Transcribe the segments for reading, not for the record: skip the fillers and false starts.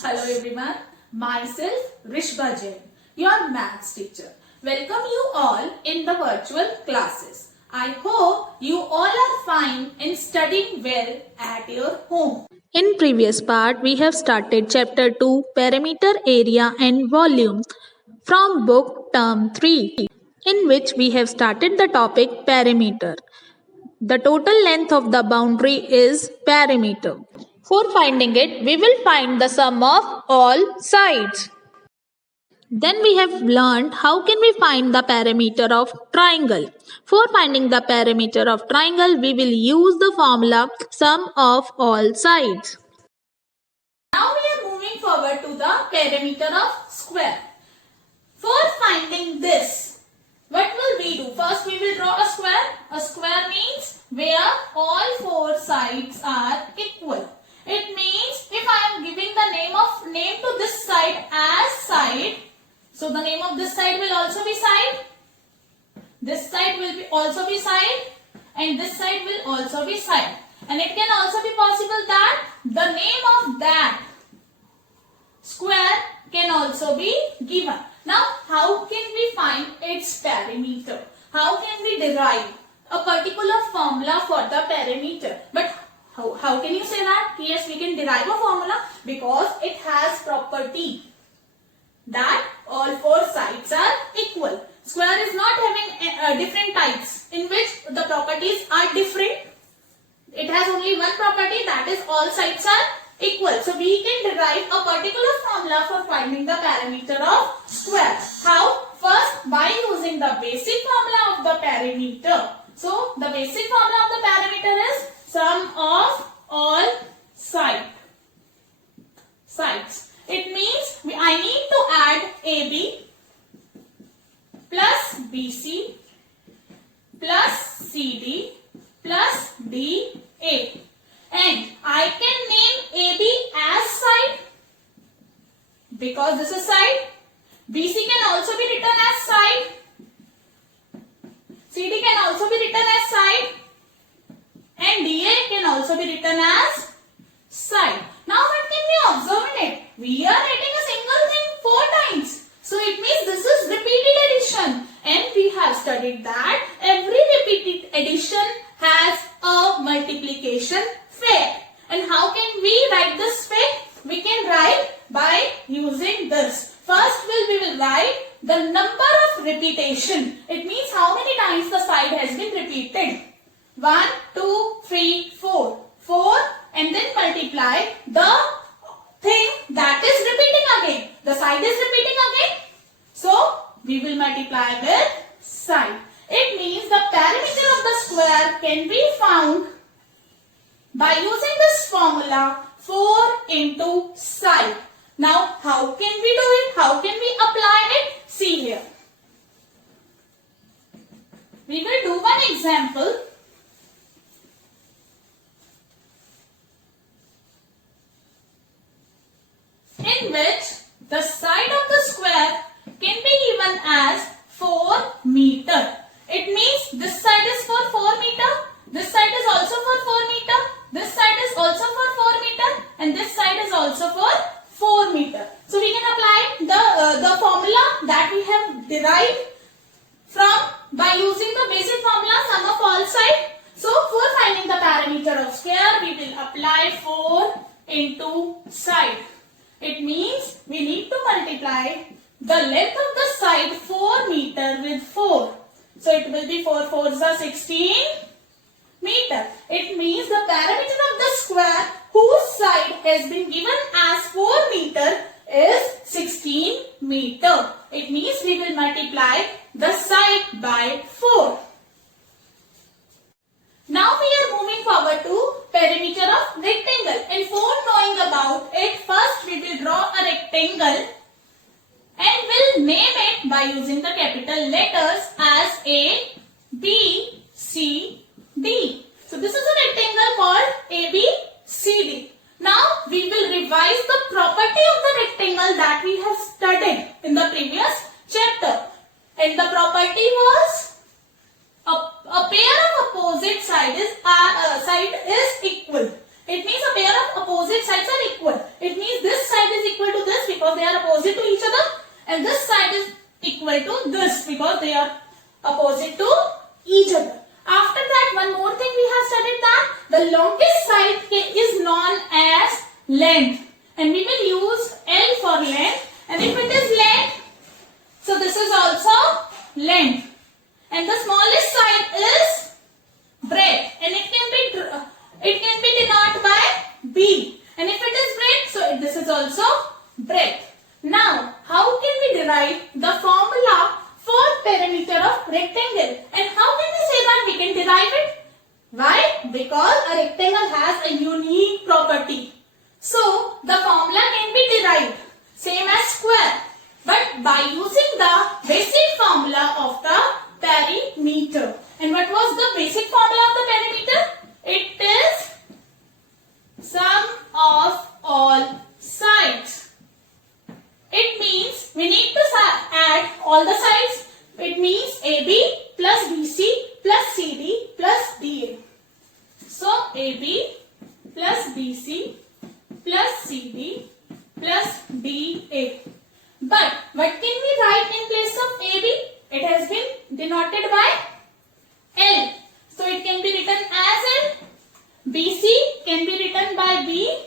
Hello everyone, myself Rishba Jain, your maths teacher. Welcome you all in the virtual classes. I hope you all are fine and studying well at your home. In previous part, we have started chapter 2, perimeter, area and volume from book term 3, in which we have started the topic perimeter. The total length of the boundary is perimeter. For finding it, we will find the sum of all sides. Then we have learned how can we find the perimeter of triangle. For finding the perimeter of triangle, we will use the formula sum of all sides. Now we are moving forward to the perimeter of square. For finding this, what will we do? First we will draw a square. A square means where all four sides are equal. It means if I am giving the name to this side as side, so the name of this side will also be side. This side will also be side, and this side will also be side. And it can also be possible that the name of that square can also be given. Now, how can we find its perimeter? How can we derive a particular formula for the perimeter? But how can you say that? Yes, we can derive a formula because it has property that all four sides are equal. Square is not having different types in which the properties are different. It has only one property, that is all sides are equal. So we can derive a particular formula for finding the perimeter of square. How? First, by using the basic formula of the perimeter. So the basic formula of the perimeter is sum of all sides. It means I need to add AB plus BC plus CD plus DA. And I can name AB as side because this is side. BC can also be written as side. CD can also be written as side. And DA can also be written as side. Now what can we observe in it? We are writing a single thing 4 times. So it means this is repeated addition. And we have studied that every repeated addition has a multiplication fact. And how can we write this fact? We can write by using this. First we will write the number of repetition. It means how many times the side has been repeated. 1, 2, 3, 4. 4 and then multiply the thing that is repeating again. The side is repeating again. So we will multiply with side. It means the perimeter of the square can be found by using this formula 4 into side. Now how can we do it? How can we apply it? See here. We will do one example. In which the side of the square can be given as 4 meter. It means this side is for 4 meter, this side is also for 4 meter, this side is also for 4 meter, and this side is also for 4 meter. So we can apply the formula that we have derived by using the basic formula sum of all sides. So for finding the perimeter of square, we will apply 4 into side. It means we need to multiply the length of the side 4 meter with 4. So it will be 4 4s are 16 meter. It means the perimeter of the square whose side has been given as 4 meter is 16 meter. It means we will multiply the side by 4. Now we are moving forward to perimeter of rectangle. And for knowing about it, first we will draw a rectangle and will name it by using the capital letters as A, B, C, D. So this is a rectangle called ABCD. Now we will revise the property of the rectangle that we have studied in the previous chapter. And the property was a pair of opposite side is equal. It means a pair of opposite sides are equal. It means this side is because they are opposite to each other, and this side is equal to this because they are opposite to each other. After that, one more thing we have studied, that the longest side is known as length, and we will use L for length, and if it is length, so this is also length, and the smallest side is breadth, and it can be denoted by B, and if it is breadth, so this is also breadth. Now, how can we derive the formula for perimeter of rectangle, and how can we say that we can derive it? Why? Because a rectangle has a unique property. So, the formula can be derived same as square, but by using the basic formula of the perimeter. And what was the basic formula of the perimeter? It is sum of all sides. It means we need to add all the sides. It means AB plus BC plus CD plus DA. So AB plus BC plus CD plus DA. But what can we write in place of AB? It has been denoted by L. So it can be written as L. BC can be written by B.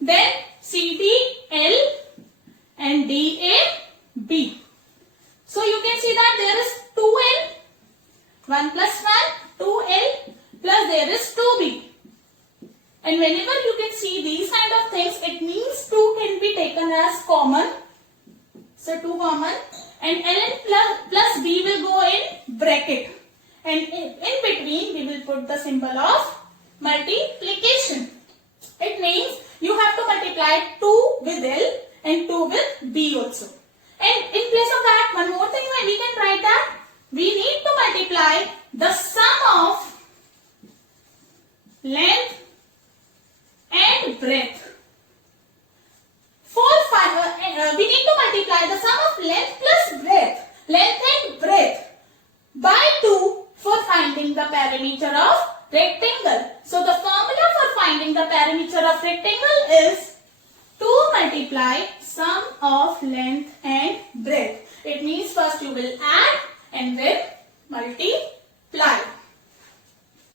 Then CD L and DA B. So you can see that there is 2L. 1 plus 1, 2L plus there is 2B. And whenever you can see these kind of things, it means 2 can be taken as common. So 2 common, and L plus B will go in bracket, and in between we will put the symbol of multiplication. It means you have to multiply 2 with L and 2 with B also. And in place of that, one more thing we can write that we need to multiply the sum of length and breadth. We need to multiply the sum of length plus breadth, length and breadth, by 2 for finding the perimeter of rectangle. So the formula for finding the perimeter of rectangle is 2 multiply sum of length and breadth. It means first you will add and then multiply.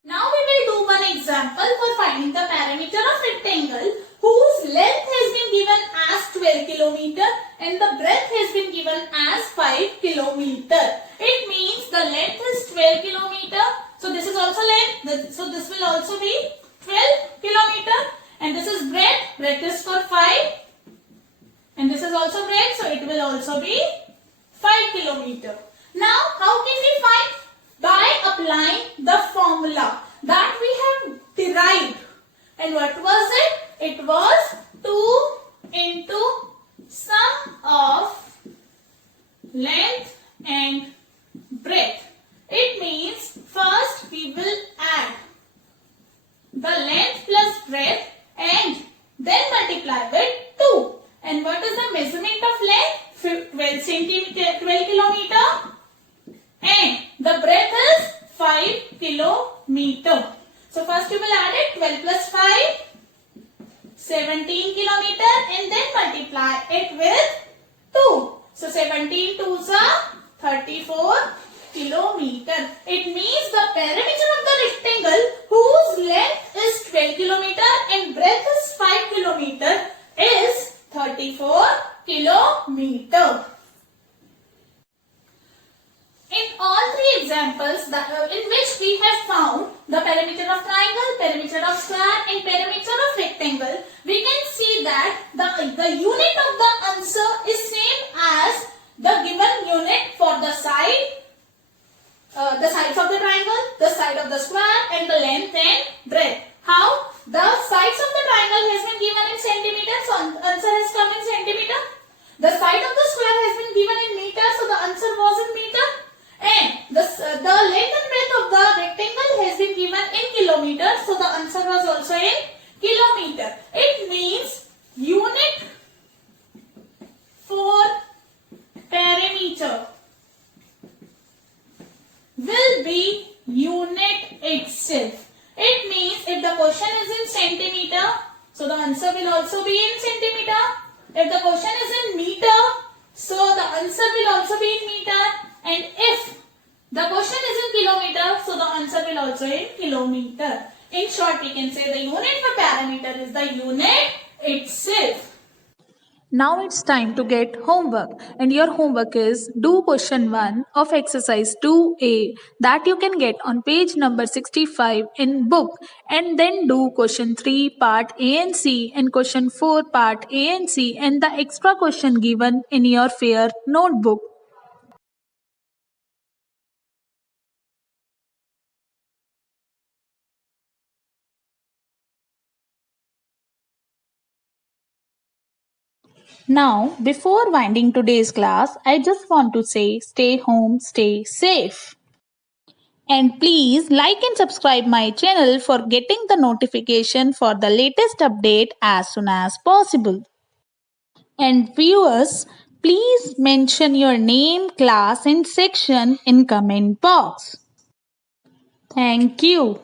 Now we will do one example for finding the perimeter of rectangle whose length has been given as 12 km and the breadth has been given as 5 km. It means the length is 12 km. So this is also length. So this will also be 12 km. And this is breadth. Breadth is for 5. And this is also breadth. So it will also be 5 km. Now how can we find? By applying the formula that we have derived. And what was it? It was 2 into sum of length and breadth. It means first we will add the length plus breadth and then multiply with 2. And what is the measurement of length? 12 centimeter, 12 kilometer. And the breadth is 5 kilometer. So first you will add it, 12 plus 5, 17 kilometer, and then multiply it with 2. So 17 2s are 34 kilometer. It means the perimeter of the rectangle whose length is 12 kilometer and breadth is 5 kilometer is 34 kilometer. In all three examples in which we have found the perimeter of triangle, perimeter of square and perimeter of rectangle, we can see that the unit of the answer is same as the given unit for the sides of the triangle, the side of the square and the length and breadth. How? The sides of the triangle has been given in centimeters, so answer has come in centimeter. The side of the square has been given in meter, so the answer was in meter. And the length and breadth of the rectangle has been given in kilometers, so the answer was also in kilometer. It means unit for perimeter will be unit itself. It means if the question is in centimeter, so the answer will also be in centimeter. If the question is in meter, so the answer will also be in meter. And if the question is in kilometer, so the answer will also in kilometer. In short, we can say the unit for parameter is the unit itself. Now it's time to get homework, and your homework is do question 1 of exercise 2A that you can get on page number 65 in book, and then do question 3 part A and C and question 4 part A and C and the extra question given in your fair notebook. Now, before winding today's class, I just want to say stay home, stay safe. And please like and subscribe my channel for getting the notification for the latest update as soon as possible. And viewers, please mention your name, class and section in comment box. Thank you.